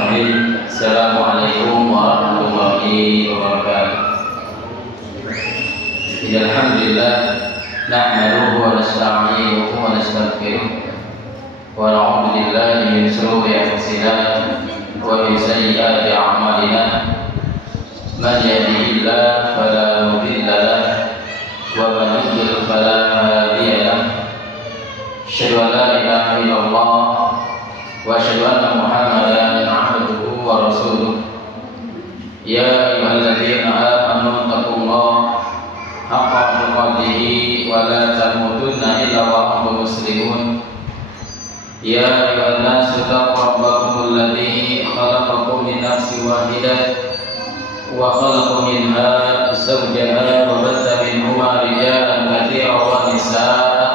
Bismillahirrahmanirrahim. Assalamualaikum warahmatullahi wabarakatuh. Alhamdulillah nahmaduhu wa nasta'inuhu wa nastaghfiruh wa na'udzu billahi min shururi anfusina wa min sayyiati a'malina. Man yahdihillahu fala mudilla lahu wa man yudlil fala hadiya lahu. Asyhadu an la ilaha illallah wa asyhadu anna Muhammadan 'abduhu wa rasuluh. Ya ayyuhalladzina amanu taqullaha haqqa tuqatih wa la tamutunna illa wa antum muslimun. Ya ayyuhan nasu taqu rabbakumul ladzi khalaqakum min nafsin wahidah wa khalaqa minha zawjaha wa batha minhuma rijalan katsiran wa nisaa'a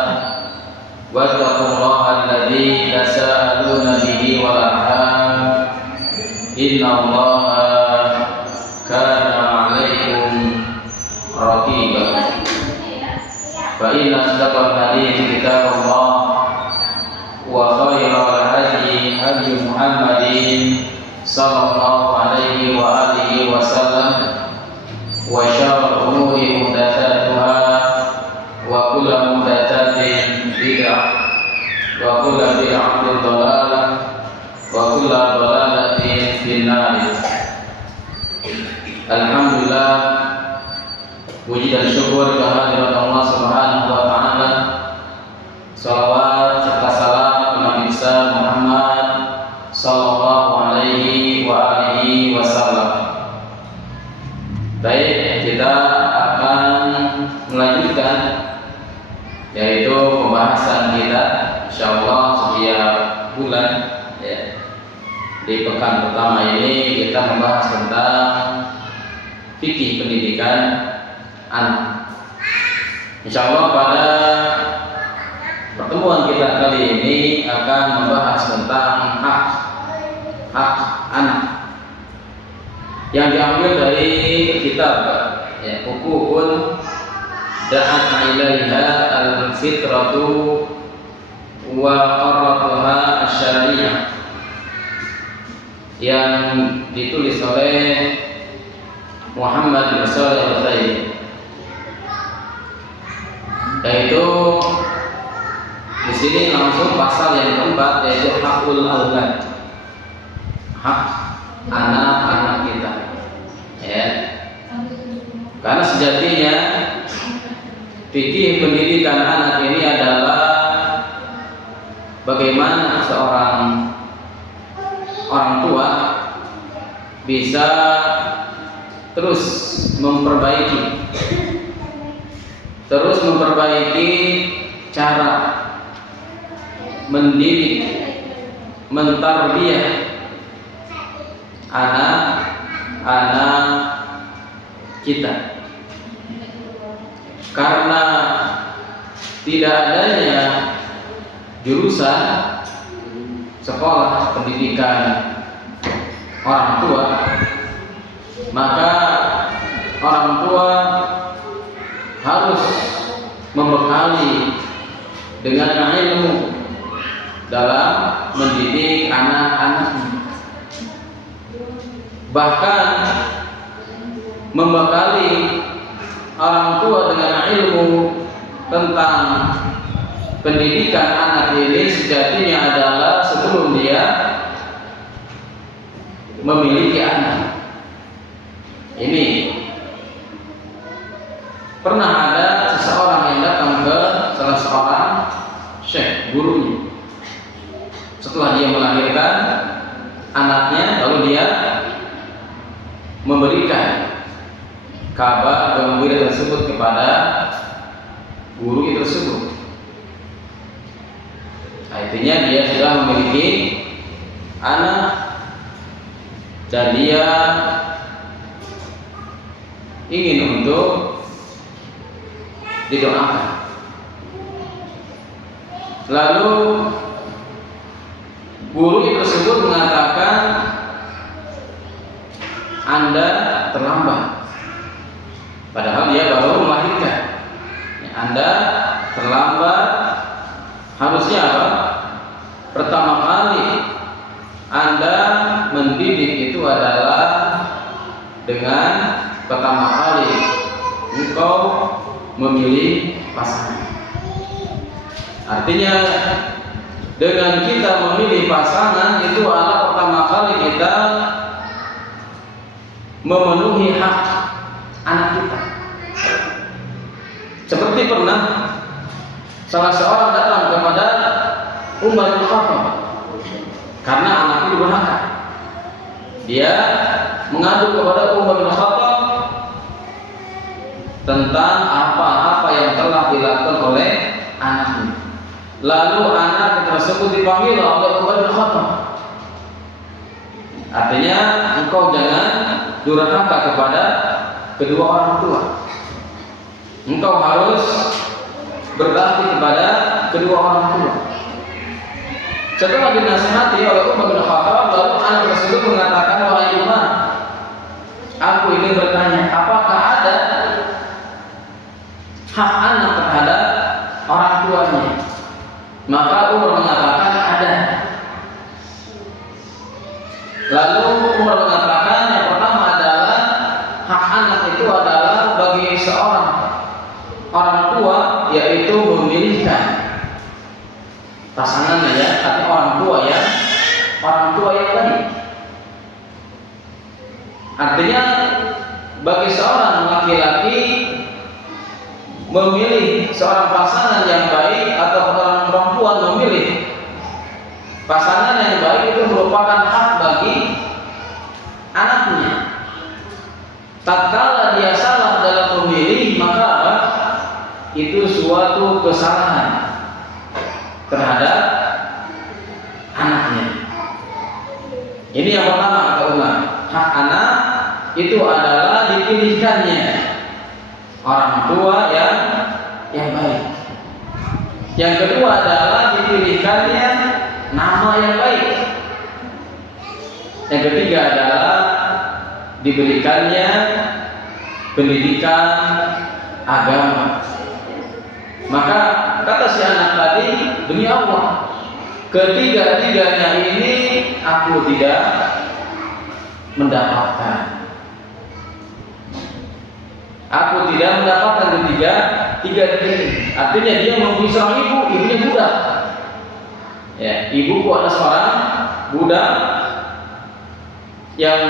wattaqullaha alladzi tasaaluna bihi wal arham innallaha kana 'alaikum raqiba. Fa inna asdaqal hadithi kitabullah wa khairal hadi hadi Muhammadin sallallahu alaihi wa alihi wasallam wa syarrul umuri muhdatsatuha wa kullu muhdatsatin bid'ah wa kullu bid'atin dhalalah wa kullu dhalalatin finnar. Alhamdulillah, puji dan syukur kehadirat Allah Subhanahu wa taala. Shalawat serta salam kepada Nabi besar Muhammad sallallahu alaihi wa alihi wasallam. Baik, kita akan melanjutkan yaitu pembahasan kita insyaallah setiap bulan ya. Di pekan pertama ini kita membahas tentang fikih pendidikan anak. Insyaallah pada pertemuan kita kali ini akan membahas tentang hak anak yang diambil dari kitab ya, Hukukun Da'at ilaiha al-fitratu wa qarratuha asy-syari'ah yang ditulis oleh Muhammad bin Shalih Al-Utsaimin, yaitu di sini langsung pasal yang keempat yaitu hakul aulad, hak anak-anak kita ya. Karena sejatinya fikih pendidikan anak ini adalah bagaimana seorang orang tua bisa terus memperbaiki cara mendidik, mentarbiyah anak-anak kita. Karena tidak adanya jurusan sekolah pendidikan orang tua, maka orang tua harus membekali dengan ilmu dalam mendidik anak-anaknya, bahkan membekali orang tua dengan ilmu tentang pendidikan anak ini sejatinya adalah sebelum dia memiliki anak. Ini pernah ada seseorang yang datang ke salah seorang syekh, gurunya. Setelah dia melahirkan anaknya, lalu dia memberikan kabar gembira tersebut kepada guru tersebut. Artinya dia sudah memiliki anak dan dia ingin untuk didoakan. Lalu guru tersebut mengatakan, Anda terlambat, padahal dia baru melahirkan. Anda terlambat. Harusnya apa? Pertama kali Anda mendidik itu adalah dengan pertama kali engkau memilih pasangan. Artinya dengan kita memilih pasangan itu adalah pertama kali kita memenuhi hak anak kita. Seperti pernah salah seorang datang kepada Umar bin Khattab karena anaknya durhaka. Dia mengadu kepada Umar bin Khattab tentang apa-apa yang telah dilakukan oleh anaknya. Lalu anak tersebut dipanggil oleh Umar bin Khattab. Artinya engkau jangan durhaka kepada kedua orang tua. Engkau harus berbakti kepada kedua orang tua. Setelah dinasihati oleh Umar bin Khattab, lalu anak tersebut mengatakan, wahai Umar, aku ingin bertanya, apakah ada hak anak terhadap orang tuanya? Maka Umar mengatakan ada. Lalu Umar mengatakan yang pertama adalah hak anak itu adalah bagi seorang orang tua, yaitu memilihkan pasangannya, ya, atau orang tua yang baik. Artinya bagi seorang laki-laki memilih seorang pasangan yang baik atau orang perempuan memilih pasangan yang baik itu merupakan hak bagi anaknya. Tatkala dia salah dalam memilih, maka apa? Itu suatu kesalahan terhadap anaknya. Ini yang pertama kata Umar, hak anak itu adalah dipilihkannya orang tua yang baik. Yang kedua adalah dipilihkannya nama yang baik. Yang ketiga adalah diberikannya pendidikan agama. Maka kata si anak tadi, demi Allah, ketiga-tiganya ini aku tidak mendapatkan. Aku tidak mendapatkan tiga ini. Artinya dia mempunyai seorang ibu, ibunya budak. Ya, ibuku adalah seorang budak yang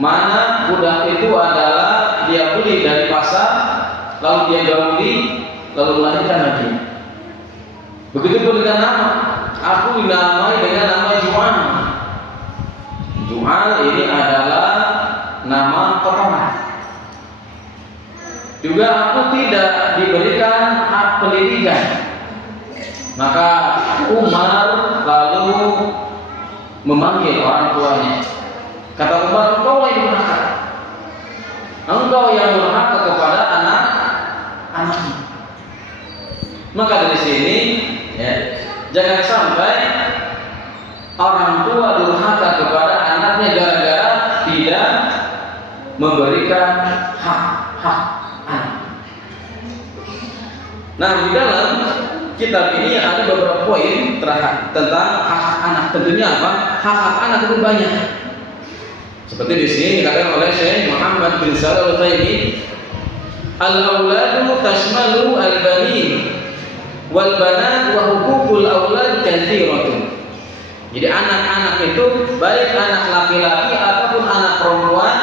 mana budak itu adalah dia beli dari pasar, lalu dia gauli, lalu melahirkan lagi. Begitu pun dengan nama, aku dinamai dengan nama Ju'al. Ju'al ini adalah nama pertama. Juga aku tidak diberikan hak pendidikan. Maka Umar lalu memanggil orang tuanya. Kata Umar, engkau yang durhaka. Engkau yang durhaka kepada anak-anakmu. Maka dari sini, ya, jangan sampai orang tua durhaka kepada anaknya gara-gara tidak memberikan hak anak. Nah, di dalam kitab ini ada beberapa poin tentang hak anak. Tentunya apa? Hak anak itu banyak. Seperti di sini dikatakan oleh Syekh Muhammad bin Shalih Al-Utsaimin, al-auladu tashmalu al-banin wal banat wa huququl aulad kathiratun. Jadi anak-anak itu baik anak laki-laki ataupun anak perempuan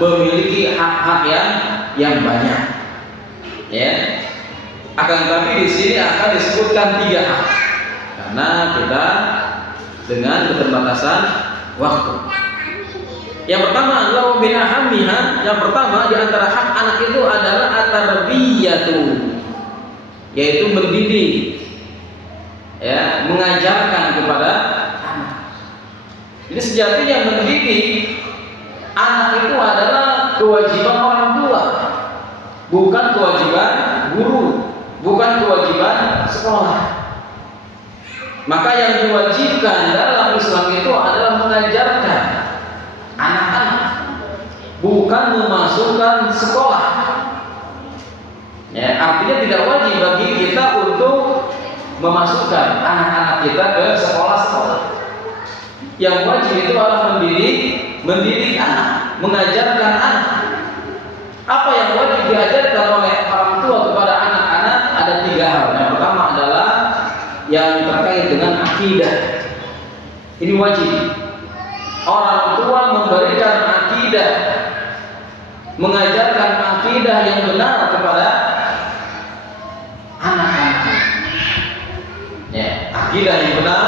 memiliki hak-hak yang banyak. Ya. Akan tetapi di sini akan disebutkan 3 hak. Karena kita dengan keterbatasan waktu. Yang pertama adalah min ahammiha, yang pertama di antara hak anak itu adalah at-tarbiyatu, yaitu mendidik, ya, mengajarkan kepada anak. Jadi sejatinya mendidik anak itu adalah kewajiban orang tua, bukan kewajiban guru, bukan kewajiban sekolah. Maka yang diwajibkan dalam Islam itu adalah mengajarkan anak-anak, bukan memasukkan sekolah. Ya, artinya tidak wajib bagi kita untuk memasukkan anak-anak kita ke sekolah-sekolah. Yang wajib itu adalah mendidik anak, mengajarkan anak. Apa yang wajib diajarkan oleh orang tua kepada anak-anak ada 3 hal. Yang pertama adalah yang terkait dengan akidah. Ini wajib. Orang tua memberikan akidah, mengajarkan akidah yang benar kepada anak-anak. Ya, akidah yang benar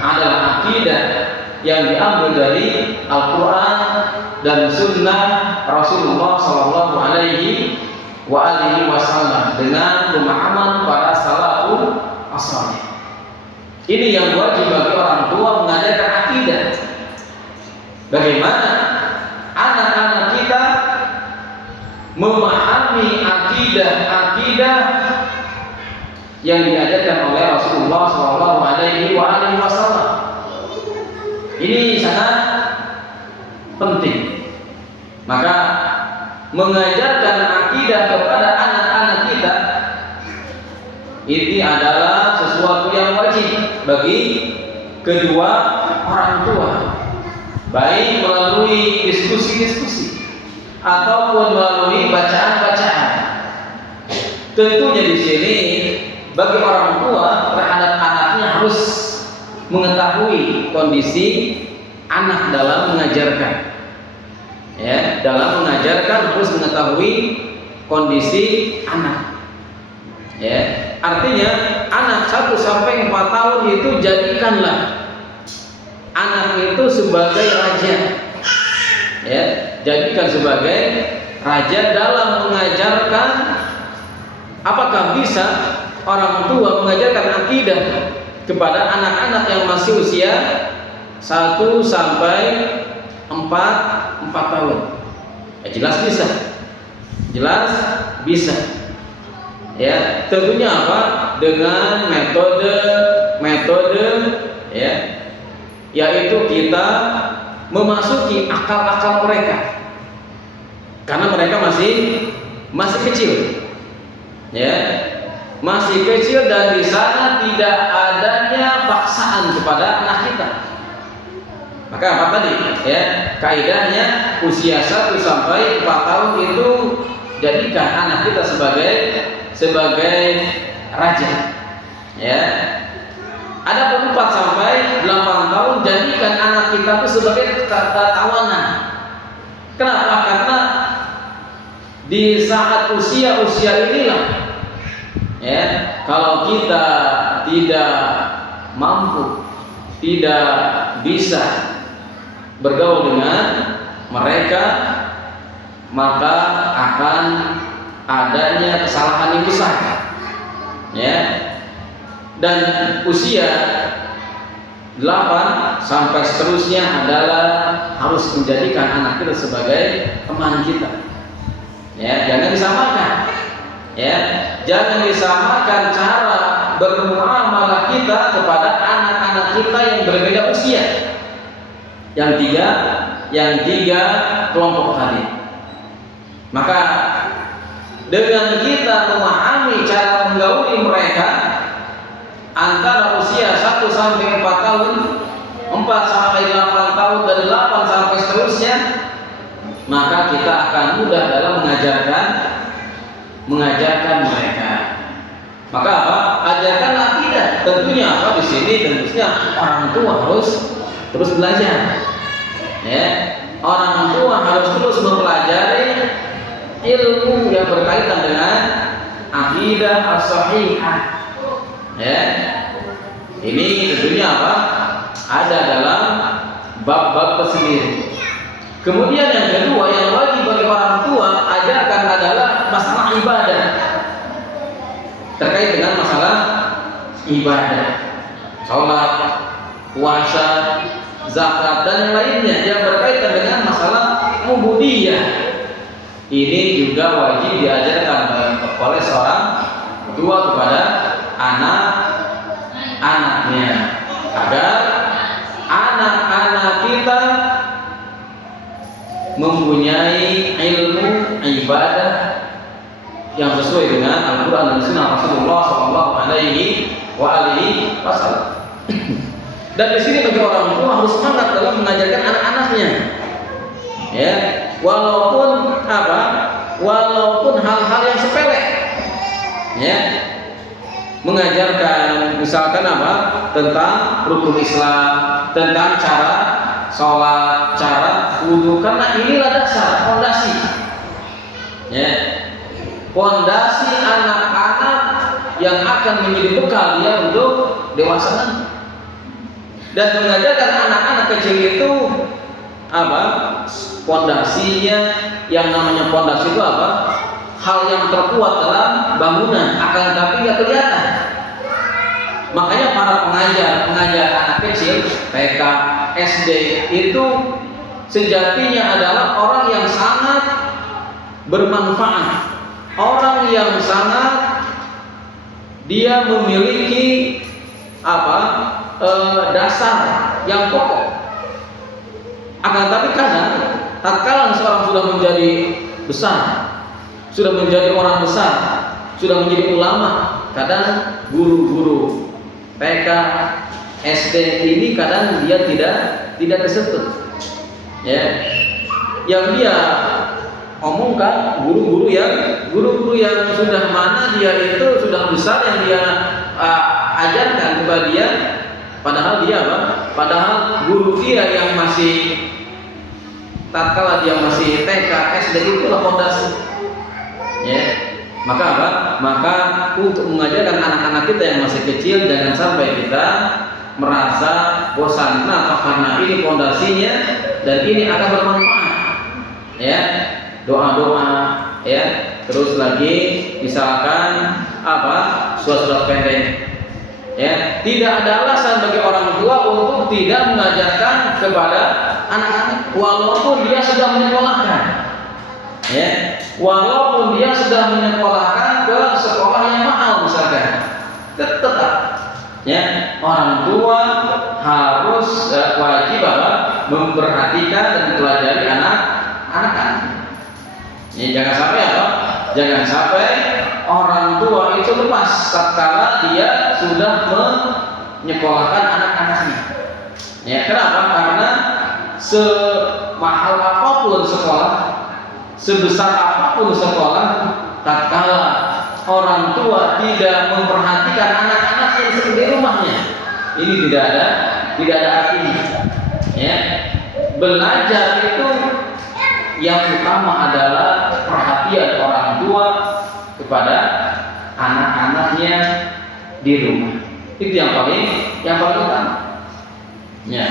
adalah akidah yang diambil dari Al-Quran dan Sunnah Rasulullah Sallallahu Alaihi Wasallam dengan pemahaman para salafun as-salih. Ini yang wajib bagi orang tua, mengajarkan akidah. Bagaimana anak-anak kita memahami akidah yang diajarkan oleh Rasulullah Sallallahu Alaihi Wasallam. Ini sangat penting. Maka mengajarkan akidah kepada anak-anak kita ini adalah sesuatu yang wajib bagi kedua orang tua, baik melalui diskusi-diskusi ataupun melalui bacaan-bacaan. Tentunya di sini bagi orang tua terhadap anaknya harus mengetahui kondisi anak dalam mengajarkan. Ya, dalam mengajarkan harus mengetahui kondisi anak. Ya, artinya anak 1 sampai 4 tahun itu jadikanlah anak itu sebagai raja. Ya, jadikan sebagai raja dalam mengajarkan. Apakah bisa orang tua mengajarkan akidah kepada anak-anak yang masih usia 1 sampai 4 tahun? Ya, jelas bisa. Jelas bisa. Ya, tentunya apa? Dengan metode ya, yaitu kita memasuki akal-akal mereka. Karena mereka masih kecil. Ya. Masih kecil dan di sana tidak adanya paksaan kepada anak kita. Maka apa tadi? Ya, kaidahnya usia 1 sampai 4 tahun itu jadikan anak kita sebagai raja. Ya. Adapun 4 sampai 8 tahun jadikan anak kita itu sebagai tawanan. Kenapa? Karena di saat usia inilah, ya, kalau kita tidak mampu, tidak bisa bergaul dengan mereka, maka akan adanya kesalahan yang besar. Ya. Dan usia 8 sampai seterusnya adalah harus menjadikan anak kita sebagai teman kita. Ya, jangan disamakan. Ya, jangan disamakan cara bermuamalah kita kepada anak-anak kita yang berbeda usia. Yang tiga kelompok tadi. Maka dengan kita memahami cara menggauli mereka antara usia 1 sampai 4 tahun, 4 sampai 8 tahun, dan 8 sampai seterusnya, maka kita akan mudah dalam mengajarkan mereka. Maka apa? Ajarkan akidah. Tentunya apa? Di sini tentunya orang tua harus terus belajar. Ya, orang tua harus terus mempelajari ilmu yang berkaitan dengan akidah as-sahihah. Ya, ini tentunya apa? Ada dalam bab-bab tersendiri. Kemudian yang kedua yang wajib bagi orang tua ajarkan adalah masalah ibadah. Terkait dengan masalah ibadah, sholat, puasa, zakat, dan lainnya yang berkaitan dengan masalah ubudiyah. Ini juga wajib diajarkan oleh seorang tua kepada anak-anaknya, agar anak-anak kita mempunyai ilmu ibadah yang sesuai dengan Al-Quran dan Sunnah Rasulullah Sallallahu Alaihi Wasallam. Dan di sini bagi orang tua harus semangat dalam mengajarkan anak-anaknya. Ya, walaupun apa? Walaupun hal-hal yang sepele. Ya. Mengajarkan misalkan apa? Tentang rukun Islam, tentang cara sholat, cara wudu, karena inilah dasar fondasi. Ya. Fondasi anak-anak yang akan menjadi bekal dia untuk dewasa nanti. Dan mengajarkan anak-anak kecil itu apa? Fondasinya, yang namanya fondasi itu apa? Hal yang terkuat dalam bangunan, akan tapi nggak kelihatan. Makanya para pengajar anak kecil, TK, SD itu sejatinya adalah orang yang sangat bermanfaat, orang yang sangat dia memiliki apa? Dasar yang pokok. Akan tapi kadang tatkala seorang sudah menjadi besar, sudah menjadi orang besar, sudah menjadi ulama, kadang guru-guru TK, SD ini kadang dia tidak tersentuh. Ya, yang dia omongkan guru-guru yang sudah mana dia itu sudah besar, yang dia ajarkan kepada dia. Padahal dia apa? Padahal guru dia yang masih tatkala dia masih TK, SD itu fondasi. Ya. Maka apa? Maka untuk mengajarkan anak-anak kita yang masih kecil, jangan sampai kita merasa bosan. Kenapa? Karena ini fondasinya dan ini akan bermanfaat. Ya. Doa-doa, ya. Terus lagi misalkan apa? Surat-surat pendek. Ya, tidak ada alasan bagi orang tua untuk tidak mengajarkan kepada anak-anak, walaupun dia sudah menyekolahkan. Ya, walaupun dia sudah menyekolahkan ke sekolah yang mahal misalkan, tetap ya orang tua harus wajib memperhatikan dan mempelajari anak-anak. Ya, jangan sampai apa? Jangan sampai orang tua itu lepas tatkala dia sudah menyekolahkan anak-anaknya. Ya, kenapa? Karena semahal apapun sekolah, sebesar apapun sekolah, tatkala orang tua tidak memperhatikan anak-anaknya di rumahnya, ini tidak ada artinya. Ya, belajar itu yang utama adalah perhatian orang tua kepada anak-anaknya di rumah. Itu yang paling utama. Ya.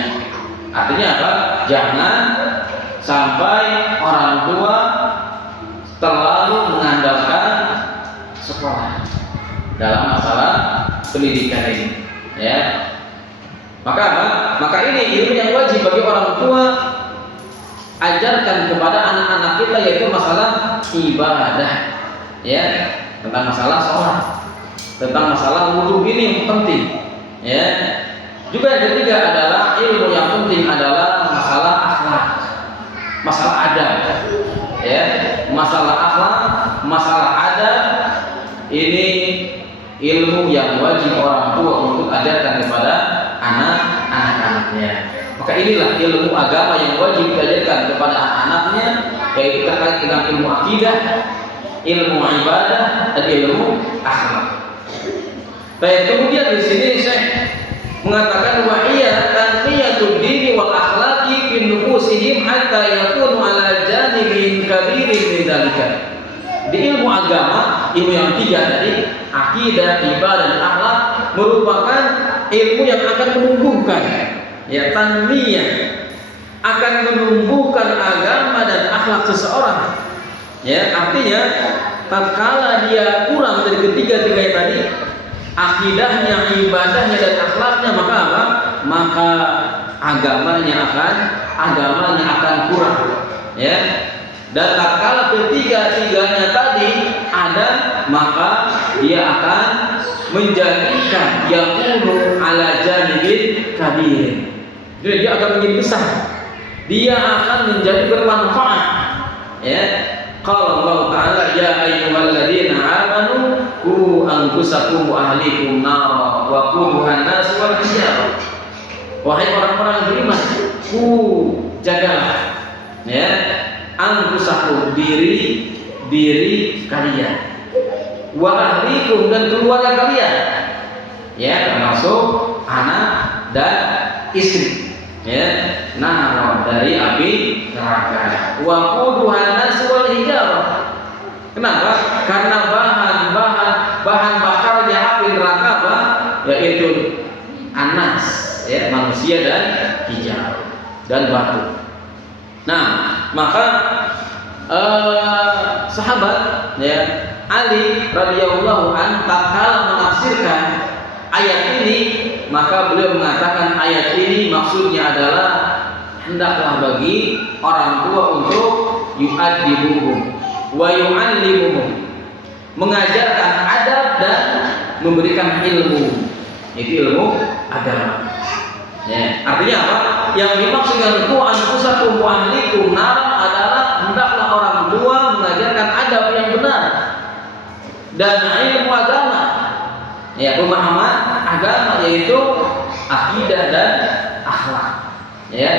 Artinya apa? Jangan sampai orang tua terlalu mengandalkan sekolah dalam masalah pendidikan ini. Ya. Maka apa? Maka ini ilmu yang wajib bagi orang tua ajarkan kepada anak-anak kita, yaitu masalah ibadah. Ya, tentang masalah sholat, tentang masalah wudu, ini yang penting. Ya, juga yang ketiga adalah ilmu yang penting adalah masalah akhlak, masalah adab. Ya, masalah akhlak, masalah adab, ini ilmu yang wajib orang tua untuk ajarkan kepada anak-anaknya. Maka inilah ilmu agama yang wajib diajarkan kepada anak-anaknya, yaitu terkait dengan ilmu akidah, ilmu ibadah, dan ilmu akhlak. Baik, kemudian di sini saya mengatakan wa iya tanqiyatud dini wal akhlaqi fi nufusihim hatta yakunu ala janibin kabirin min dzalika. Di ilmu agama, ilmu yang tiga tadi, akidah, ibadah, dan akhlak, merupakan ilmu yang akan menumbuhkan, ya, tanmiyah, akan menumbuhkan agama dan akhlak seseorang. Ya, artinya tatkala dia kurang dari ketiga-tiganya tadi, akidahnya, ibadahnya, dan akhlaknya, maka apa? Maka agamanya akan kurang. Ya. Dan tatkala ketiga-tiganya tadi ada, maka dia akan menjadikan yakunu ala janibin kabir. Jadi dia akan menjadi besar. Dia akan menjadi bermanfaat. Ya. Qala Allah Ta'ala ya ayyuhalladzina amanu qu anfusakum wa ahlikum nara wa quduhan nas wal hijarah. wahai orang-orang yang beriman, jagalah ya anfusakum, diri kalian, wa ahlikum, dan keluarga kalian, ya termasuk anak dan istri, ya nah dari api neraka. Wa quduhan nas wal hijarah. Kenapa? Karena bahan bakarnya api neraka apa? Yaitu anas, ya manusia, dan hijarah dan batu. Nah, maka sahabat ya Ali radhiyallahu an tatkala menafsirkan ayat ini, maka beliau mengatakan ayat ini maksudnya adalah hendaklah bagi orang tua untuk yu'addibuhum wa yu'allimuhum, mengajarkan adab dan memberikan ilmu, itu ilmu agama. Ya, artinya apa? Yang dimaksud dengan qu anfusakum wa ahlikum nar adalah hendaklah orang tua mengajarkan adab yang benar dan ilmu agama. Ya, pemahaman agama yaitu akidah dan akhlak. Ya.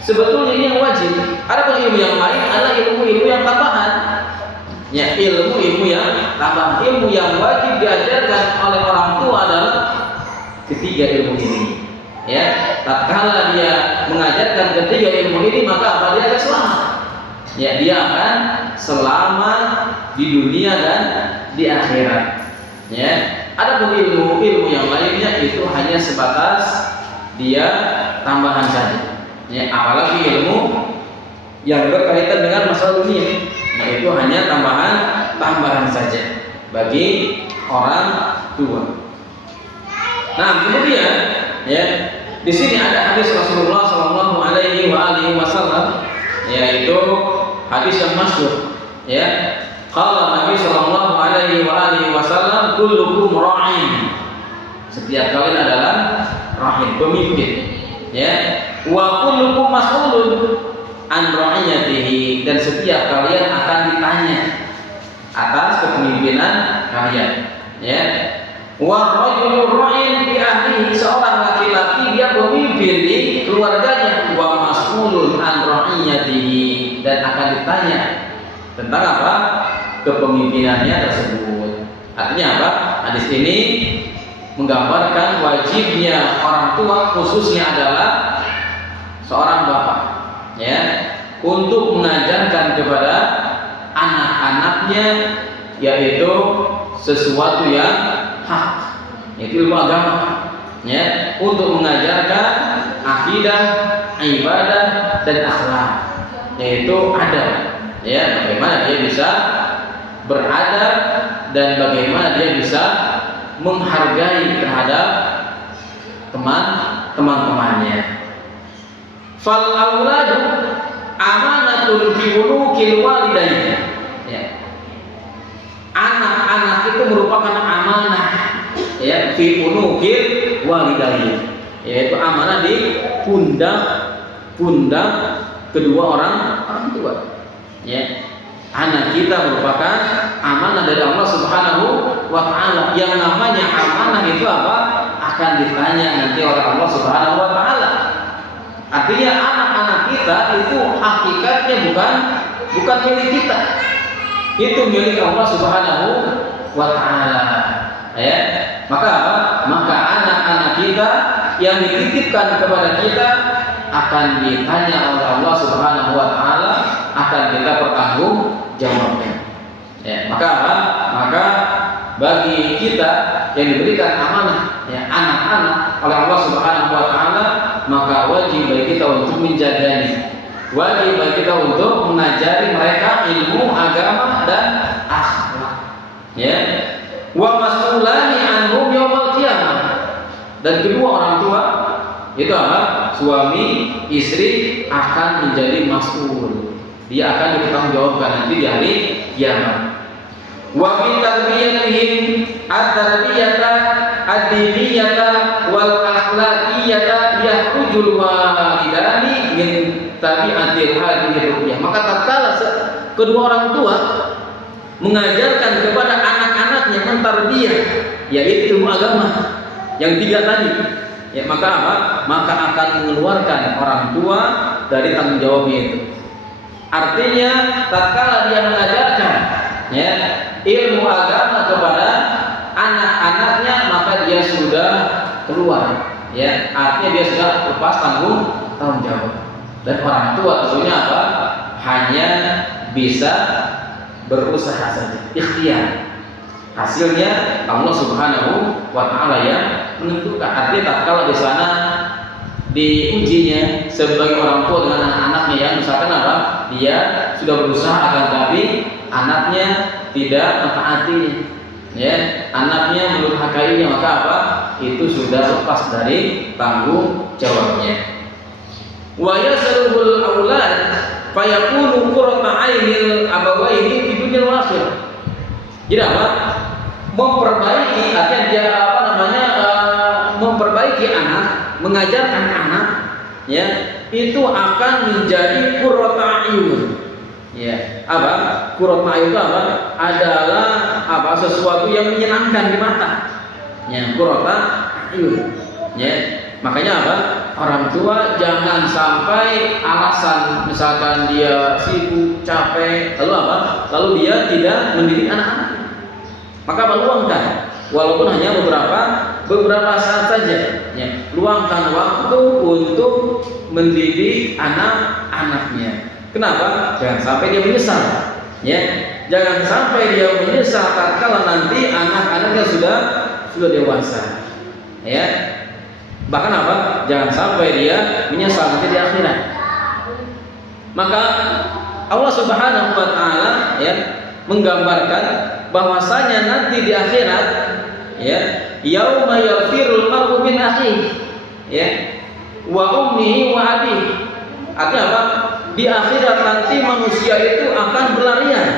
Sebetulnya ini yang wajib. Adapun ilmu yang lain adalah ilmu-ilmu yang tambahan. Ya, ilmu-ilmu yang tambahan. Ilmu yang wajib diajarkan oleh orang tua adalah ketiga ilmu ini. Ya, tatkala dia mengajarkan ketiga ilmu ini, maka apa? Dia akan selamat. Ya, dia akan selamat di dunia dan di akhirat. Ya, adapun ilmu-ilmu yang lainnya itu hanya sebatas dia tambahan saja. Ya, apalagi ilmu yang berkaitan dengan masalah dunia, yaitu hanya tambahan saja bagi orang tua. Nah, kemudian ya, di sini ada hadis Rasulullah Shallallahu Alaihi Wasallam, yaitu hadis yang masyhur. Ya, kalau Nabi Shallallahu Alaihi Wasallam, kullukum ra'in, setiap kalian adalah rahim, pemimpin. Ya, wa kullukum mas'ulun an ra'iyatihi, dan setiap kalian akan ditanya atas kepemimpinan kalian. Ya. Wa rajulun ra'in fi ahlihi, seorang laki-laki dia pemimpin di keluarganya. Wa mas'ulun an ra'iyatihi, dan akan ditanya tentang apa? Kepemimpinannya tersebut. Artinya apa? Hadis ini menggambarkan wajibnya orang tua, khususnya adalah seorang bapak, ya, untuk mengajarkan kepada anak-anaknya yaitu sesuatu yang hak, yaitu ilmu agama, ya, untuk mengajarkan akidah, ibadah, dan akhlak, yaitu adab, ya, bagaimana dia bisa beradab dan bagaimana dia bisa menghargai terhadap teman-temannya. Fal auladu amanatun fi ulukil walidain. Ya. Anak-anak itu merupakan amanah, ya, fi ulukil walidain, yaitu amanah di pundak kedua orang tua. Ya. Anak kita merupakan amanah dari Allah Subhanahu wa ta'ala. Yang namanya amanah itu apa? Akan ditanya nanti oleh Allah Subhanahu wa ta'ala. Artinya anak-anak kita itu hakikatnya bukan milik kita. Itu milik Allah Subhanahu wa ta'ala. Ya. Maka apa? Maka anak-anak kita yang dititipkan kepada kita akan ditanya oleh Allah Subhanahu wa ta'ala, akan kita bertanggungjawabnya. Ya, maka apa? Maka bagi kita yang diberikan amanah, ya, anak-anak oleh Allah Subhanahu wa ta'ala, maka wajib bagi kita untuk menjaganya. Wajib bagi kita untuk mengajari mereka ilmu agama dan akhlak. Ya. Wa mas'ulani anhum yaumil qiyamah. Dan kedua orang tua itu apa? Suami, istri akan menjadi mas'ul. Dia akan dipertanggungjawabkan nanti di hari kiamat. Wa min tarbiyatihim at-tarbiyata ad-diniyata wal akhlaqiyata yahujul walidani min tabi'atil hadhihi ru'yah. Maka tatkala kedua orang tua mengajarkan kepada anak-anaknya mentarbiyah, yaitu ilmu agama yang tiga tadi, ya maka apa? Maka akan mengeluarkan orang tua dari tanggung jawabnya itu. Artinya tatkala dia mengajarkan ya ilmu agama kepada anak-anaknya, maka dia sudah keluar ya, artinya dia sudah lepas tanggung jawab. Dan orang tua tentunya apa? Hanya bisa berusaha saja, ikhtiar. Hasilnya Allah Subhanahu wa taala yang menentukan. Artinya tatkala di sana diujinya sebagai orang tua dengan anak-anaknya yang misalkan apa? Dia sudah berusaha akan tapi anaknya tidak mentaatinya. Ya, anaknya mendurhakainya, maka apa? Itu sudah lepas dari tanggung jawabnya. Wa yasrul aulad fayakunu qurrata ainil abawaini fi dunyal akhirah. Jadi apa? Memperbaiki, artinya dia memperbaiki anak, mengajarkan anak, ya itu akan menjadi qurrata ayun. Ya, apa? Qurrata ayun itu apa? Adalah apa? Sesuatu yang menyenangkan di mata. Ya, qurrata ayun. Ya, makanya apa? Orang tua jangan sampai alasan misalkan dia sibuk, capek, lalu apa? Lalu dia tidak mendidik anak-anaknya. Maka meluangkan, walaupun hanya beberapa saat saja, ya, luangkan waktu untuk mendidik anak-anaknya. Kenapa? Jangan sampai dia menyesal, ya. Jangan sampai dia menyesal tatkala nanti anak-anaknya sudah dewasa, ya. Bahkan apa? Jangan sampai dia menyesal nanti di akhirat. Maka Allah Subhanahu wa taala ya menggambarkan bahwasanya nanti di akhirat ya yauma yafirul mar'u min akhihi ya wa ummihi wa abihi. Artinya apa? Di akhirat nanti manusia itu akan berlarian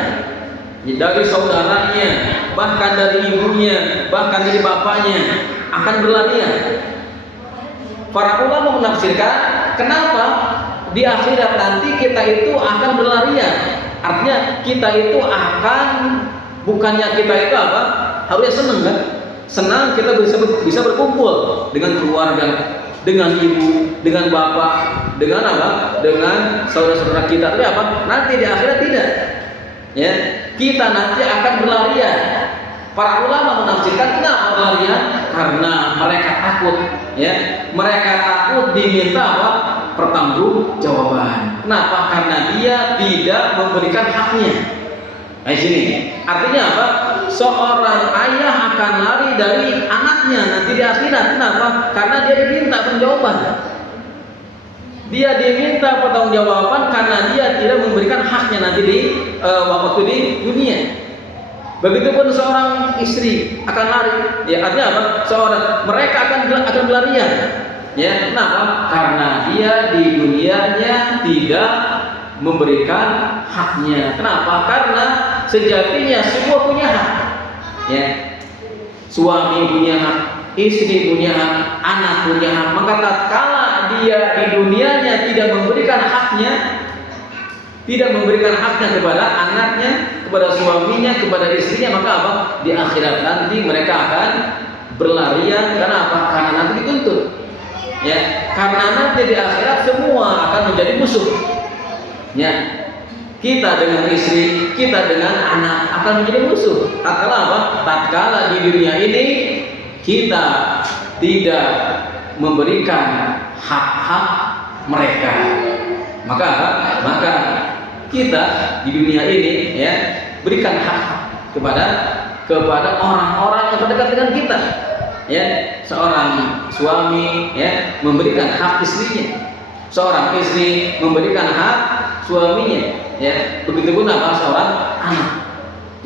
dari saudaranya, bahkan dari ibunya, bahkan dari bapaknya akan berlarian. Para ulama menafsirkan kenapa di akhirat nanti kita itu akan berlarian. Artinya kita itu akan, bukannya kita itu apa? Harusnya senang kan? Senang kita bisa berkumpul dengan keluarga, dengan ibu, dengan bapak, dengan apa? Dengan saudara-saudara kita. Tapi apa? Nanti di akhirat tidak. Ya, kita nanti akan berlarian. Para ulama menafsirkan kenapa berlarian? Karena mereka takut, ya. Mereka takut diminta apa? Pertanggungjawaban. Kenapa? Karena dia tidak memberikan haknya. Nah, sini. Artinya apa? Seorang ayah akan lari dari anaknya nanti di akhirat. Kenapa? Karena dia diminta pertanggungjawaban. Dia diminta pertanggungjawaban karena dia tidak memberikan haknya nanti di waktu di dunia. Begitupun seorang istri akan lari, ya artinya apa? Mereka akan berlarian, ya kenapa? Karena dia di dunianya tidak memberikan haknya. Kenapa? Karena sejatinya semua punya hak, ya suami punya hak, istri punya hak, anak punya hak. Maka tatkala dia di dunianya tidak memberikan haknya, tidak memberikan haknya kepada anaknya, kepada suaminya, kepada istrinya, maka apa? Di akhirat nanti mereka akan berlarian. Karena apa? Karena nanti dituntut. Ya, karena nanti di akhirat semua akan menjadi musuh. Ya, kita dengan istri, kita dengan anak akan menjadi musuh. Tatkala apa? Tatkala di dunia ini kita tidak memberikan hak-hak mereka, maka kita di dunia ini ya berikan hak kepada orang-orang yang terdekat dengan kita, ya seorang suami ya memberikan hak istrinya, seorang istri memberikan hak suaminya, ya begitupun apa seorang anak,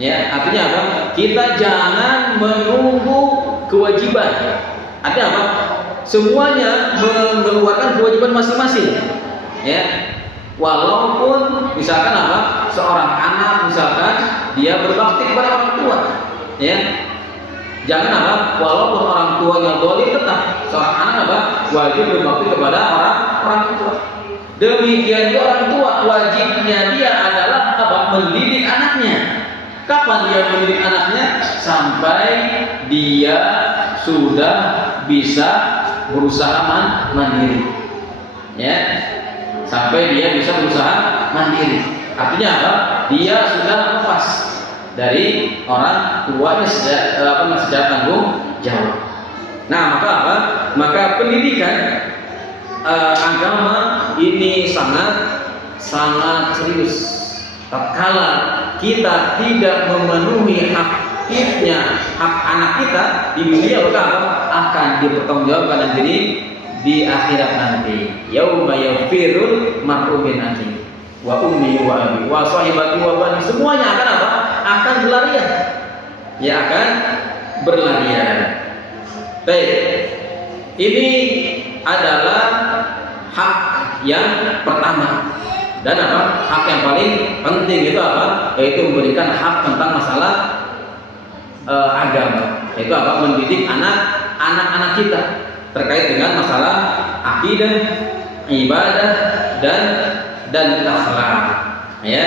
ya artinya apa? Kita jangan menunggu kewajiban. Artinya apa? Semuanya mengeluarkan kewajiban masing-masing, ya. Walaupun misalkan apa? Seorang anak misalkan dia berbakti kepada orang tua, ya. Jangan apa? Walaupun orang tuanya zalim, tetap seorang anak apa? Wajib berbakti kepada orang tua. Demikian juga orang tua, wajibnya dia adalah apa? Mendidik anaknya. Kapan dia mendidik anaknya? Sampai dia sudah bisa berusaha mandiri. Ya. Sampai dia bisa berusaha mandiri. Artinya apa? Dia sudah lepas dari orang tuanya sejak tanggung jawab. Nah, maka apa? Maka pendidikan agama ini sangat serius. Tatkala kita tidak memenuhi hak anak kita di dunia, maka akan dipertanggungjawabkan nanti di akhirat nanti. Yauma yafirul mar'u min akhihi wa ummi wa abi wa sahibati wa bani, semuanya akan apa? Akan berlarian. Ya, akan berlarian. Baik. Ini adalah hak yang pertama. Dan apa? Hak yang paling penting itu apa? Yaitu memberikan hak tentang masalah agama. Yaitu apa? Mendidik anak-anak kita terkait dengan masalah akidah, ibadah dan akhlak. Ya.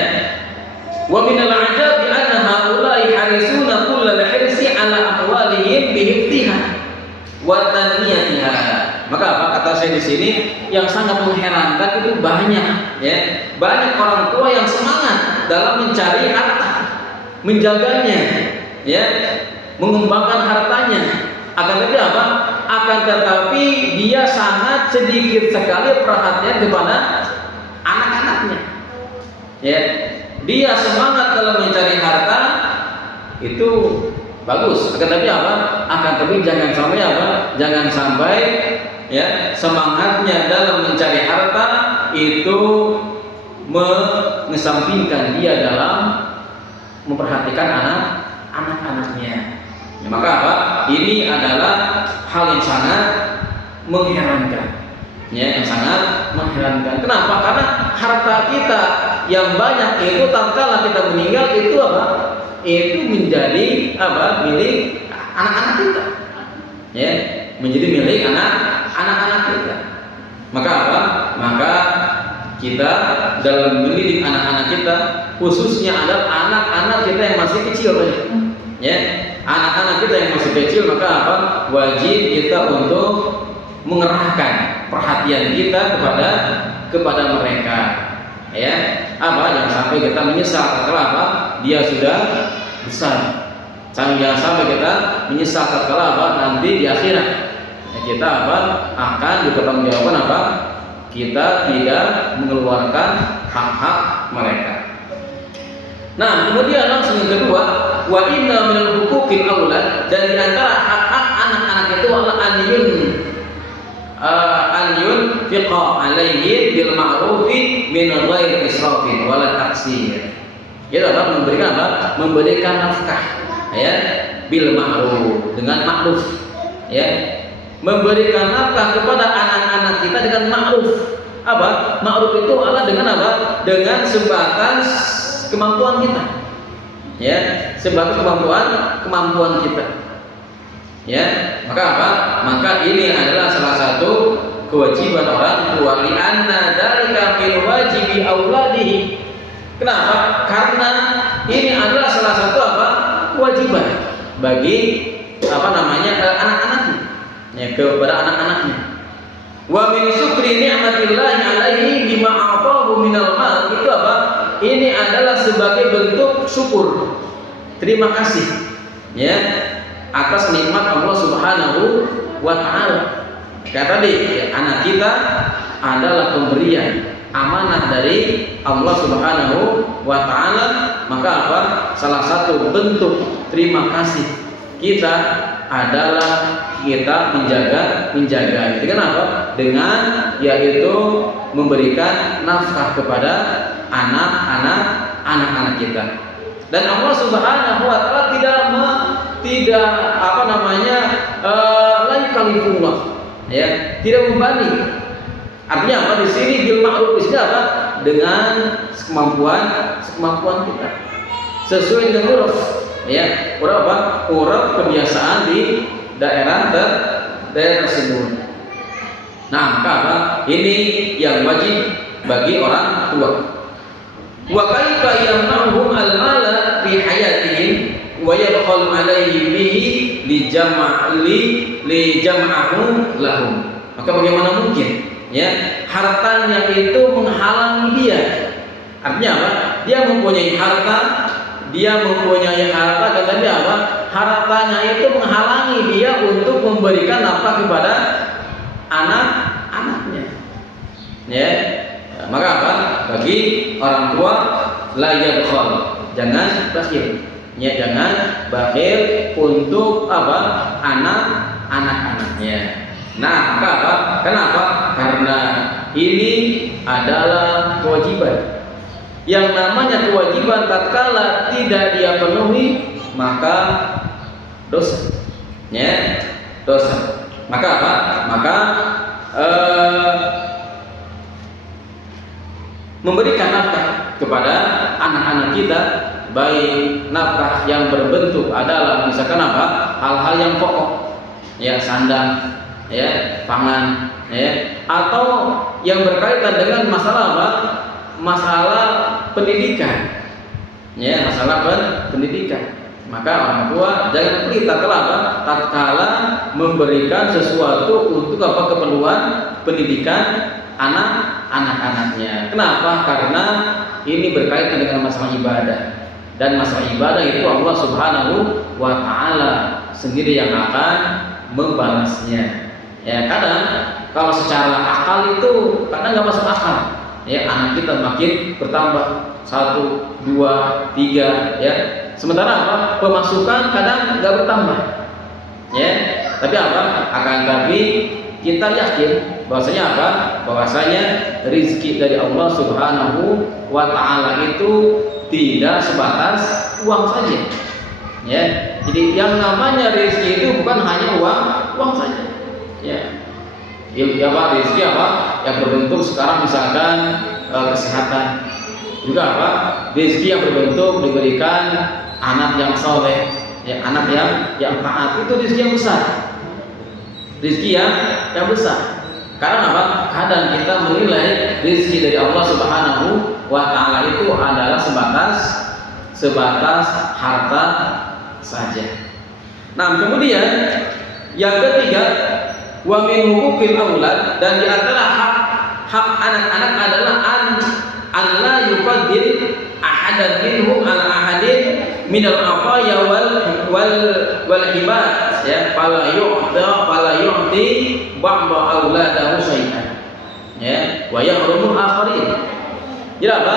Wa minal ajabi anna haula'i harisuna kullal hirsi ala amwalihim bihiftiha wa tanmiyatiha. Maka apa kata saya di sini, yang sangat mengherankan itu banyak, ya, banyak orang tua yang semangat dalam mencari harta, menjaganya, ya, mengembangkan hartanya. Akan tetapi apa? Akan tetapi dia sangat sedikit sekali perhatian kepada anak-anaknya. Ya, dia semangat dalam mencari harta itu bagus. Akan tetapi apa? Akan tetapi jangan sampai apa? Jangan sampai ya semangatnya dalam mencari harta itu mengesampingkan dia dalam memperhatikan anak-anaknya. Ya, maka apa? Ini adalah hal yang sangat mengherankan. Ya, yang sangat mengherankan. Kenapa? Karena harta kita yang banyak itu tatkala kita meninggal itu apa? Itu menjadi apa? Milik anak-anak kita. Ya, menjadi milik anak-anak kita. Maka apa? Maka kita dalam mendidik anak-anak kita, khususnya adalah anak-anak kita yang masih kecil, ya, anak-anak kita yang masih kecil, maka apa? Wajib kita untuk mengerahkan perhatian kita kepada mereka, ya. Apa? Jangan sampai kita menyesal setelah apa? Dia sudah besar. Jangan sampai kita menyesal setelah apa? Nanti di akhirat kita apa? Akan dipertanggungjawabkan apa? Kita tidak mengeluarkan hak-hak mereka. Nah, kemudian langsung yang kedua, wa inna minal huquqil aulad, dan di antara hak-hak anak-anak itu adalah an yunfiqa alaihi bil ma'rufi min ghairi israfin wala taksir. Itu apa? Memberikan apa? Memberikan nafkah, ya, bil ma'ruf, dengan ma'ruf, ya. Memberikan nafkah kepada anak-anak kita dengan ma'ruf. Apa? Ma'ruf itu adalah dengan apa? Dengan sebatas kemampuan kita. Ya, sebatas kemampuan kita. Ya, maka apa? Maka ini adalah salah satu kewajiban orang tua, li anna dzalika min wajibi auladihi. Kenapa? Karena ini adalah salah satu apa? Kewajiban bagi apa namanya? Anak-anaknya. Ya, kepada anak-anaknya. Wa min syukri ni'matillahi alaihi bima a'tahu minal mal, itu apa? Ini adalah sebagai bentuk syukur, terima kasih, ya, atas nikmat Allah Subhanahu wa taala. Kayak tadi, ya, anak kita adalah pemberian amanah dari Allah Subhanahu wa taala, maka apa? Salah satu bentuk terima kasih kita adalah kita menjaga. Dengan apa? Dengan yaitu memberikan nafkah kepada anak-anak kita. Dan Allah Subhanahu wa taala tidak apa namanya la yukallifullah, ya, tidak membebani. Artinya apa? Di sini bil ma'ruf itu apa? Dengan sekemampuan kita. Sesuai dengan uruf, ya. Uruf apa? Uruf kebiasaan di daerah tersebut. Nah, maka apa? Ini yang wajib bagi orang tua. Wa kaifa yamna'uhum al-mala fi hayatihim wa yadkhul 'alaihim bihi li jam'ahu lahum. Maka bagaimana mungkin ya hartanya itu menghalangi dia? Artinya apa? Dia mempunyai harta, kata dia apa? Hartanya itu menghalangi dia untuk memberikan nafkah kepada anak-anaknya. Ya. Maka apa? Bagi orang tua la yabkhal, jangan bakhil. Ya, jangan bakhil untuk apa? Anak-anaknya. Nah, maka apa? Kenapa? Karena ini adalah kewajiban. Yang namanya kewajiban tatkala tidak dia penuhi, maka dosa. Ya, dosa. Maka apa? Maka memberikan nafkah kepada anak-anak kita, baik nafkah yang berbentuk adalah misalkan apa? Hal-hal yang pokok, ya sandang, ya pangan, ya atau yang berkaitan dengan masalah apa? Masalah pendidikan, ya masalah pendidikan. Maka orang tua jangan pelit tatkala memberikan sesuatu untuk apa? Keperluan pendidikan anak-anaknya. Kenapa? Karena ini berkaitan dengan masalah ibadah, dan masalah ibadah itu Allah Subhanahu wa Ta'ala sendiri yang akan membalasnya. Ya kadang kalau secara akal itu kadang nggak masuk akal. Ya anak kita makin bertambah 1, 2, 3, ya. Sementara apa? Pemasukan kadang nggak bertambah. Ya, tapi apa? Akan tapi kita yakin bahwasanya apa? Bahwasanya rezeki dari Allah Subhanahu wa Ta'ala itu tidak sebatas uang saja. Ya. Jadi yang namanya rezeki itu bukan hanya uang saja. Ya. Ya apa? Rezeki apa? Yang berbentuk sekarang misalkan kesehatan. Juga apa? Rezeki yang berbentuk diberikan anak yang soleh, ya anak yang taat, itu rezeki yang besar. Rezeki yang besar. Karena apa? Kadang kita menilai rezeki dari Allah Subhanahu wa Ta'ala itu adalah sebatas harta saja. Nah, kemudian yang ketiga, wa min huquqil aulad, dan di antara hak anak-anak adalah an la yuqaddir ahadan minhum ala ahadin min al-ataya wal hibad, ya fala yu'ti ba'da auladahu syai'an, ya wa yahrumul akharin. Jadi apa?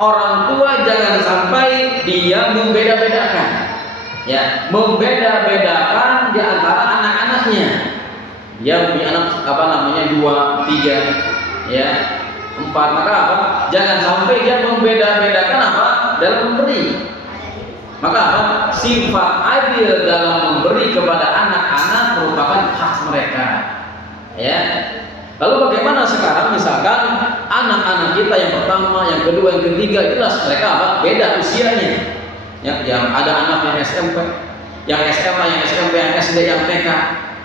Orang tua jangan sampai dia membeda-bedakan, ya membeda-bedakan di antara anak-anaknya. Dia punya anak 2, 3, ya 4, maka apa? Jangan sampai dia membeda-bedakan apa? Dalam memberi. Maka apa? Sifat adil dalam memberi kepada anak-anak merupakan hak mereka. Ya. Lalu bagaimana sekarang misalkan anak-anak kita yang pertama, yang kedua, yang ketiga, jelas mereka apa? Beda usianya. Ya, yang ada anak yang SMP, yang SMA, yang SMP, yang SD, yang TK.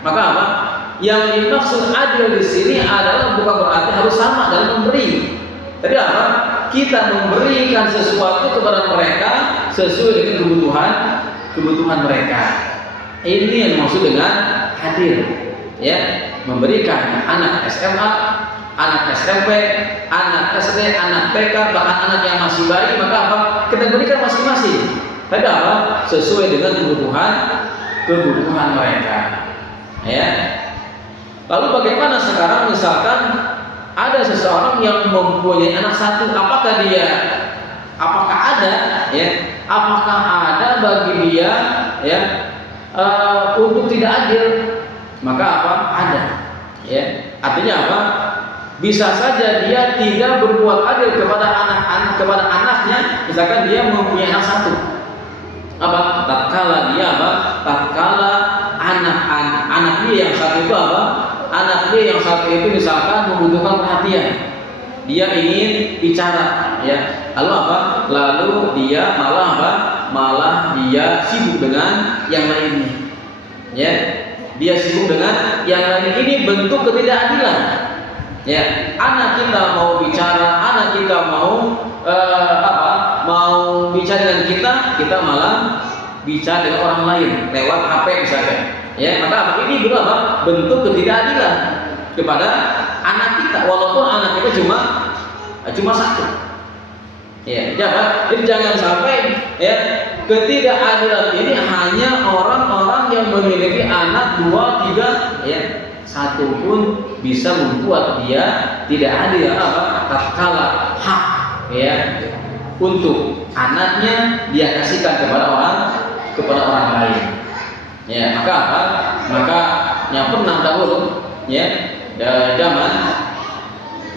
Maka apa? Yang dimaksud adil di sini adalah bukan berarti harus sama dalam memberi. Tapi apa? Kita memberikan sesuatu kepada mereka sesuai dengan kebutuhan mereka. Ini yang dimaksud dengan adil. Ya, memberikan anak SMA, anak SMP, anak SD, anak TK, bahkan anak yang masih bayi, maka apa? Kita berikan masing-masing. Tapi apa? Sesuai dengan kebutuhan mereka. Ya. Lalu bagaimana sekarang misalkan ada seseorang yang mempunyai anak satu, apakah ada ya? Apakah ada bagi dia ya untuk tidak adil? Maka apa? Ada. Ya. Artinya apa? Bisa saja dia tidak berbuat adil kepada anaknya, misalkan dia mempunyai anak satu. Apa? Tatkala anak dia yang satu itu apa? Anak dia yang satu itu misalkan membutuhkan perhatian, dia ingin bicara, ya. Lalu apa? Lalu dia malah dia sibuk dengan yang lainnya, ya. Dia sibuk dengan yang lain. Ini bentuk ketidakadilan, ya. Anak kita mau bicara, anak kita mau bicara dengan kita malah bicara dengan orang lain lewat HP misalkan. Ya, maka apa? Ini berapa? Bentuk ketidakadilan. kepada anak kita, walaupun anak kita cuma satu. Ya, jadi jangan sampai ya ketidakadilan ini hanya orang-orang yang memiliki anak 2, 3 ya, satu pun bisa membuat dia tidak adil tatkala hak ya untuk anaknya dia kasihkan kepada orang lain. Ya, maka yang pernah dahulu ya zaman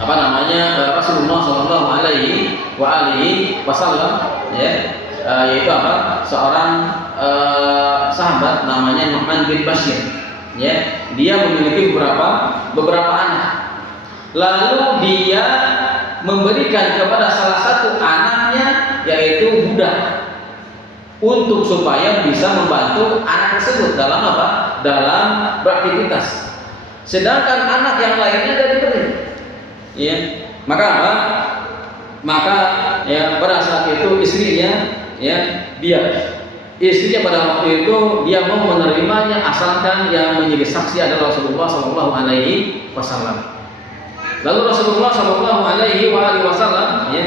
Rasulullah Shallallahu Alaihi Wasallam ya yaitu seorang sahabat namanya Nu'man bin Bashir ya, dia memiliki beberapa anak, lalu dia memberikan kepada salah satu anaknya yaitu budak untuk supaya bisa membantu anak tersebut dalam dalam beraktivitas, sedangkan anak yang lainnya tidak diberi. Ya, maka ya pada saat itu istrinya pada waktu itu dia mau menerimanya asalkan yang menjadi saksi adalah Rasulullah Shallallahu Alaihi Wasallam. Lalu Rasulullah Shallallahu Alaihi Wasallam ya,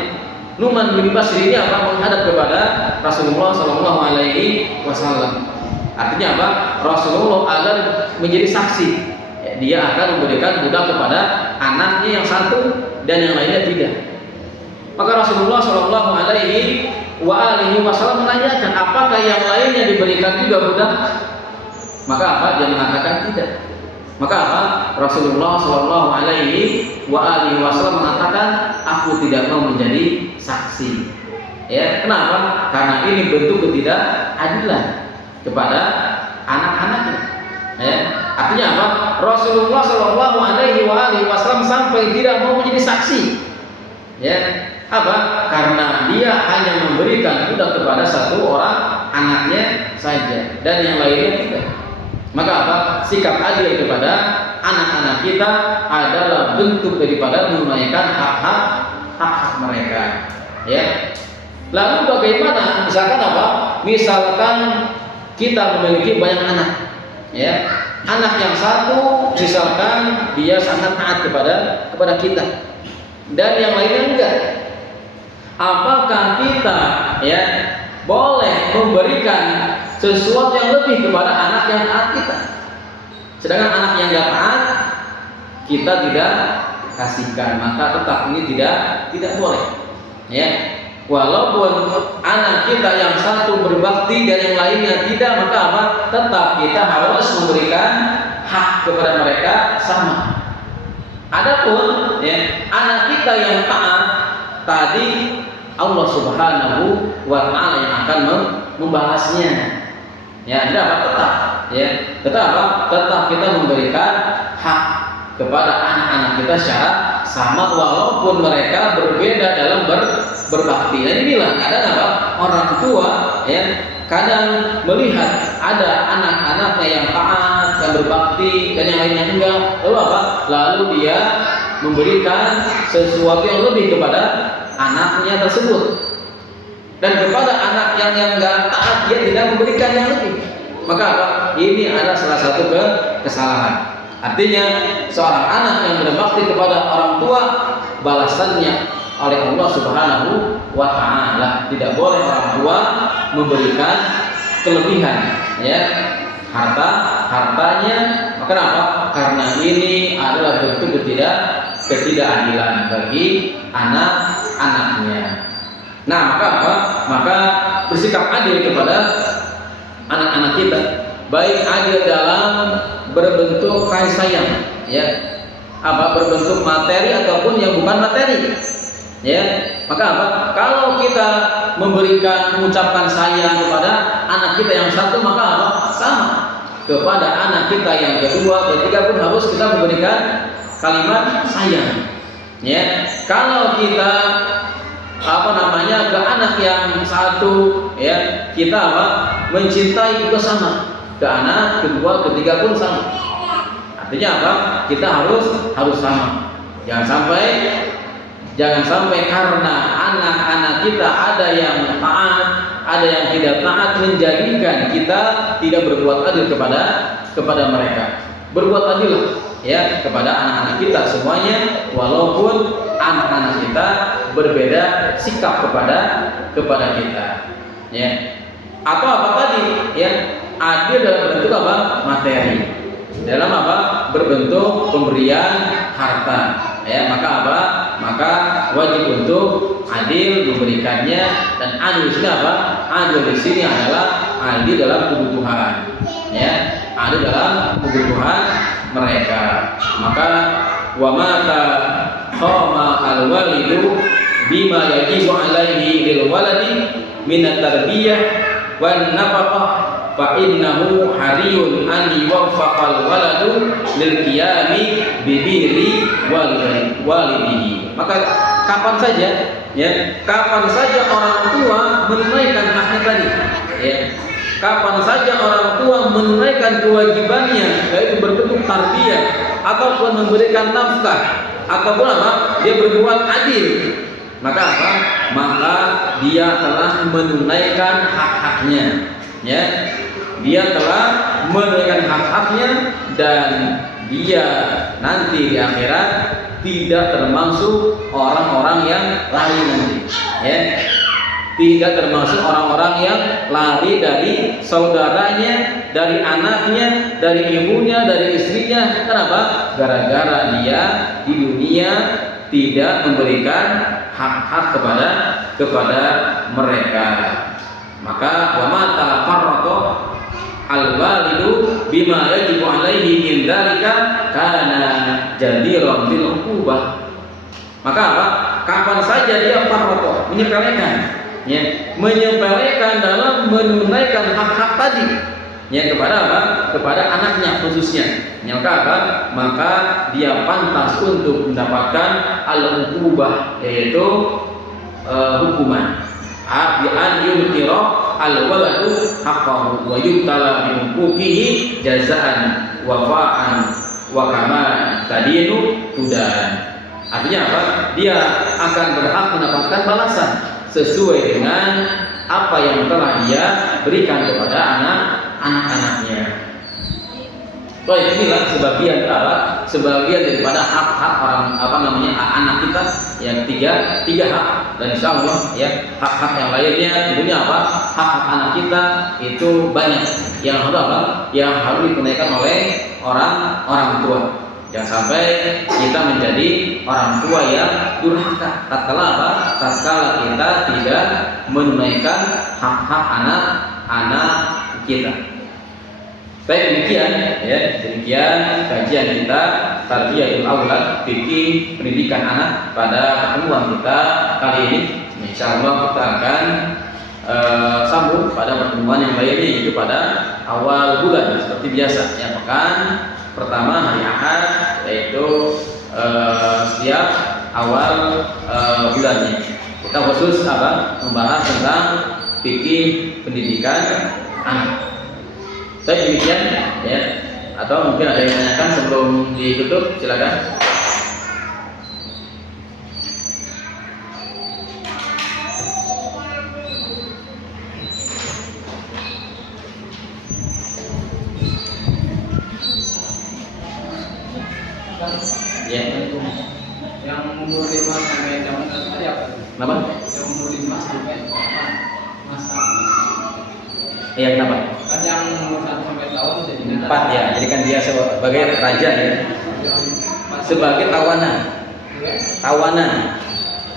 Nu'man bin Bashir ini menghadap kepada Rasulullah Shallallahu Alaihi Wasallam. Artinya Rasulullah akan menjadi saksi. Ya, dia akan memberikan budak kepada anaknya yang satu dan yang lainnya tidak. Maka Rasulullah Shallallahu Alaihi Wasallam menanyakan, apakah yang lainnya diberikan juga budak? Maka dia mengatakan tidak. Maka Rasulullah Shallallahu Alaihi Wasallam mengatakan, aku tidak mau menjadi saksi. Ya, kenapa? Karena ini bentuk ketidakadilan kepada anak-anaknya. Ya, artinya Rasulullah Shallallahu Alaihi Wasallam sampai tidak mau menjadi saksi. Ya, karena dia hanya memberikan budak kepada satu orang anaknya saja dan yang lainnya tidak. Maka sikap adil kepada anak-anak kita adalah bentuk daripada menunaikan hak-hak mereka. Ya. Lalu bagaimana misalkan kita memiliki banyak anak, ya. Anak yang satu misalkan dia sangat taat kepada kita dan yang lainnya enggak. Apakah kita ya boleh memberikan sesuatu yang lebih kepada anak yang taat kita, sedangkan anak yang tidak taat kita tidak kasihkan? Maka tetap ini tidak boleh. Ya, walaupun anak kita yang satu berbakti dan yang lainnya tidak, maka tetap kita harus memberikan hak kepada mereka sama. Adapun ya anak kita yang taat tadi, Allah Subhanahu wa Ta'ala yang akan membalasnya. Ya, tetap kita memberikan hak kepada anak-anak kita secara sama walaupun mereka berbeda dalam berbakti. Dan inilah kadang orang tua ya kadang melihat ada anak-anaknya yang taat dan berbakti dan yang lainnya enggak, lalu dia memberikan sesuatu yang lebih kepada anaknya tersebut, dan kepada anak yang enggak taat dia tidak memberikan yang lebih. Maka ini adalah salah satu kesalahan. Artinya seorang anak yang berbakti kepada orang tua, balasannya oleh Allah Subhanahu wa Ta'ala. Tidak boleh orang tua memberikan kelebihan ya hartanya. Kenapa? Karena ini adalah bentuk ketidakadilan bagi anak-anaknya. Nah, maka bersikap adil kepada anak-anak kita, baik adil dalam berbentuk kasih sayang, ya, berbentuk materi ataupun yang bukan materi, ya. Maka kalau kita memberikan mengucapkan sayang kepada anak kita yang satu, maka sama kepada anak kita yang kedua, ketiga pun harus kita memberikan kalimat sayang, ya. Kalau kita ke anak yang satu, ya, kita mencintai juga sama, ke anak kedua ketiga pun sama. Artinya kita harus sama. Jangan sampai karena anak-anak kita ada yang taat, ada yang tidak taat, menjadikan kita tidak berbuat adil kepada mereka. Berbuat adil ya kepada anak-anak kita semuanya, walaupun anak-anak kita berbeda sikap kepada kita, ya. Atau apa tadi, ya, adil dalam bentuk apa? Materi, dalam apa? Berbentuk pemberian harta, ya. Maka apa? Maka wajib untuk adil memberikannya, dan adil di sini apa? Adil di sini adalah adil dalam kebutuhan, ya, adil dalam kebutuhan mereka. Maka wa mata khama al-walidu bima yajibu alaihi lil waladi min at-tarbiyah wan nafaqah fa innahu hariyun an yuwaffaqal waladu lil qiyami bi birri walidihi. Maka kapan saja, ya, kapan saja orang tua menunaikan haknya tadi, ya, kapan saja orang tua menunaikan kewajibannya, yaitu berbentuk tarbiyah ataupun memberikan nafkah ataupun apa, dia berbuat adil, maka apa? Maka dia telah menunaikan hak-haknya, ya, dia telah menunaikan hak-haknya, dan dia nanti di akhirat tidak termasuk orang-orang yang lari nanti, ya, tidak termasuk orang-orang yang lari dari saudaranya, dari anaknya, dari ibunya, dari istrinya. Kenapa? Gara-gara dia di dunia tidak memberikan hak-hak kepada mereka. Maka wa mata farrata al-walidu bima yajibu alaihi min dzalika kana jadiran bil uqubah. Maka apa? Kapan saja dia farrata, menyepelekan, ya, menyepelekan dalam menunaikan hak-hak tadi, ya, kepada apa? Kepada anaknya khususnya. Maka apa? Maka dia pantas untuk mendapatkan al-uqubah, yaitu hukuman. Bi an yulqira al-waladu haqqahu wa yubtala bi huquqihi jazaan wafa'an wa kama tadinu tudan. Artinya apa? Dia akan berhak mendapatkan balasan sesuai dengan apa yang telah dia berikan kepada anak-anaknya. Baik, inilah sebagian daripada hak-hak orang anak kita yang tiga hak, dan insya Allah, ya, hak-hak yang lainnya tentunya apa? Hak-hak anak kita itu banyak yang harus apa? Yang harus ditunaikan oleh orang tua. Jangan sampai kita menjadi orang tua yang durhaka tatkala apa? Tatkala kita tidak menunaikan hak-hak anak-anak kita. Baik, demikian, ya, demikian kajian kita Tarbiyatul Aulad, fikih pendidikan anak pada pertemuan kita kali ini. Insyaallah kita akan sambung pada pertemuan yang lainnya, yaitu pada awal bulan seperti biasa, ya, pekan pertama hari Ahad, yaitu setiap awal bulannya. Kita khusus apa? Membahas tentang fikih pendidikan anak. Baik, demikian, ya. Atau mungkin ada yang menanyakan sebelum ditutup, silakan. Ya. Yang umur 5 sampai tahun tadi apa? Kenapa? Yang umur 5 sampai masa. Iya, kenapa? Kan yang umur 1 sampai tahun jadi 4, ya. Jadi kan dia sebagai raja, ya. Sebagai tawanan. Tawanan.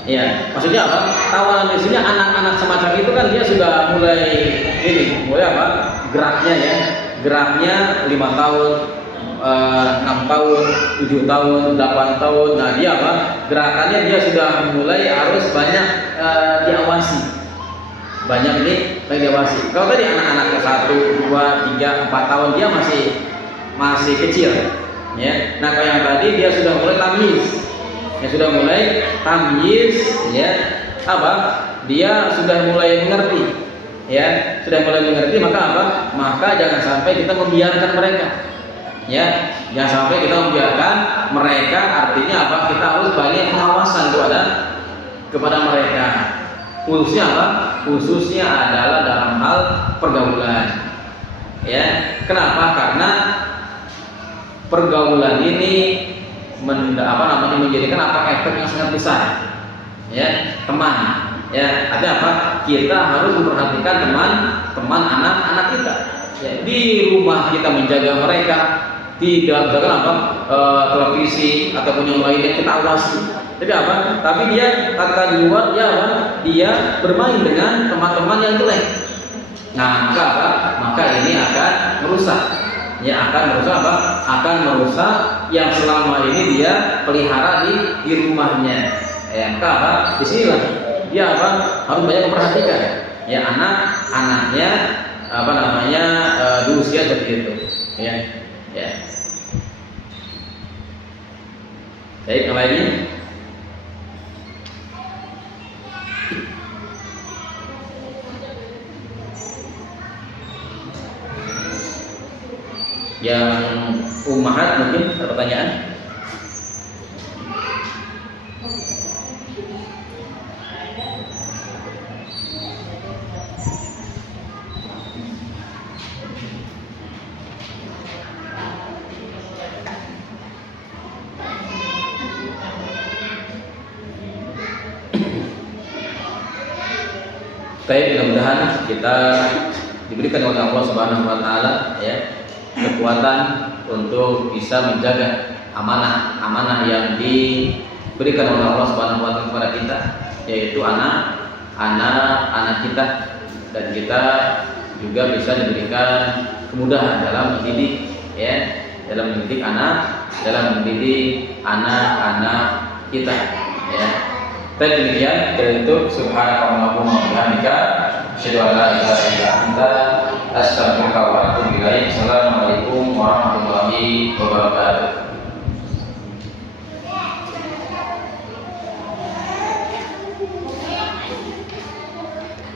Ya, maksudnya apa? Tawanan di sini anak-anak semacam itu kan dia sudah mulai mulai apa? Geraknya, ya. Geraknya 5 tahun, 6 tahun, 7 tahun, 8 tahun. Nah, dia apa? Gerakannya dia sudah mulai harus banyak diawasi. Banyak diawasi. Kalau tadi anak-anak ke 1, 2, 3, 4 tahun dia masih kecil, ya. Nah, kalau yang tadi dia sudah mulai tamyiz. Ya, sudah mulai tamyiz, ya. Apa? Dia sudah mulai mengerti. Ya, sudah mulai mengerti, maka apa? Maka jangan sampai kita membiarkan mereka. Ya, jangan sampai kita membiarkan mereka, artinya apa? Kita harus banyak pengawasan kepada mereka. Khususnya apa? Khususnya adalah dalam hal pergaulan. Ya, kenapa? Karena pergaulan ini menjadikan efek yang sangat besar, ya teman, ya artinya apa? Kita harus memperhatikan teman anak-anak kita, ya, di rumah kita menjaga mereka, tidak misalkan televisi ataupun yang lainnya kita awasi. Tapi apa? Tapi dia kata di luar dia bermain dengan teman-teman yang jelek. Nah, maka apa? Maka ini akan merusak. Ya, akan merusak yang selama ini dia pelihara di rumahnya. Ya, maka apa? Di sinilah dia harus banyak memperhatikan. Ya, anak-anaknya di usia seperti itu. Ya. Ya. Baik, yang lainnya. Yang ummahat mungkin ada pertanyaan? Baik, mudah-mudahan kita diberikan oleh Allah Subhanahu wa taala ya kekuatan untuk bisa menjaga amanah yang diberikan oleh Allah Subhanahu wa taala kepada kita, yaitu anak-anak kita, dan kita juga bisa diberikan kemudahan dalam mendidik anak-anak kita ya. Dan demikian itu subhanakallahumma wa bihamdika asyhadu an la ilaha illa anta astaghfiruka wa atubu ilaik. Assalamualaikum warahmatullahi wabarakatuh.